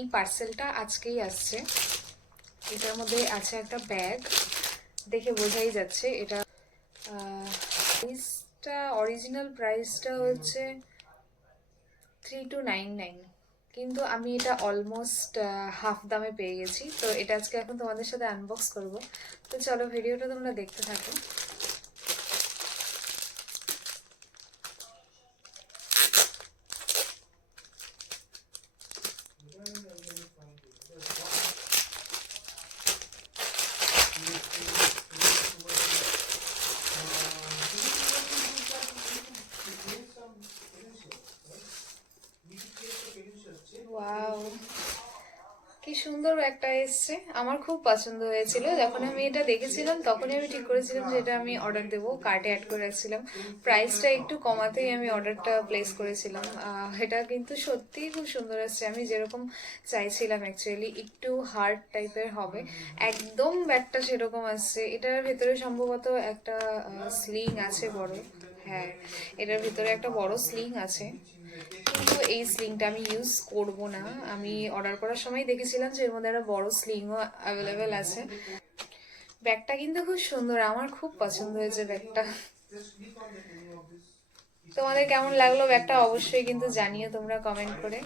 এই পার্সেলটা আজকেই আসছে। এটার মধ্যে আছে একটা ব্যাগ, দেখে বোঝাই যাচ্ছে এটা। প্রাইসটা, অরিজিনাল প্রাইসটা হচ্ছে 3299, কিন্তু আমি এটা অলমোস্ট হাফ দামে পেয়ে গেছি। তো এটা আজকে এখন তোমাদের সাথে আনবক্স করব। তো চলো ভিডিওটা তোমরা দেখতে থাকো। ওয়াও, কি সুন্দর একটা এসছে। আমার খুব পছন্দ হয়েছিল। যখন আমি এটা দেখেছিলাম তখনই আমি ঠিক করেছিলাম যে এটা আমি অর্ডার দেবো, কার্টে অ্যাড করে রাখছিলাম। প্রাইসটা একটু কমাতেই আমি অর্ডারটা প্লেস করেছিলাম। এটা কিন্তু সত্যিই খুব সুন্দর এসছে, আমি যেরকম চাইছিলাম। অ্যাকচুয়ালি একটু হার্ড টাইপের হবে, একদম ব্যাগটা সেরকম আসছে। এটার ভেতরে সম্ভবত একটা স্লিং আছে বড়। হ্যাঁ, এটার ভিতরে একটা বড় স্লিং আছে, কিন্তু এই স্লিংটা আমি ইউজ করব না। আমি অর্ডার করার সময় দেখেছিলাম যে এর মধ্যে একটা বড় স্লিংও অ্যাভেলেবেল আছে। ব্যাগটা কিন্তু খুব সুন্দর, আমার খুব পছন্দ হয়েছে ব্যাগটা। তোমাদের কেমন লাগলো ব্যাগটা অবশ্যই কিন্তু জানিও তোমরা কমেন্ট করে।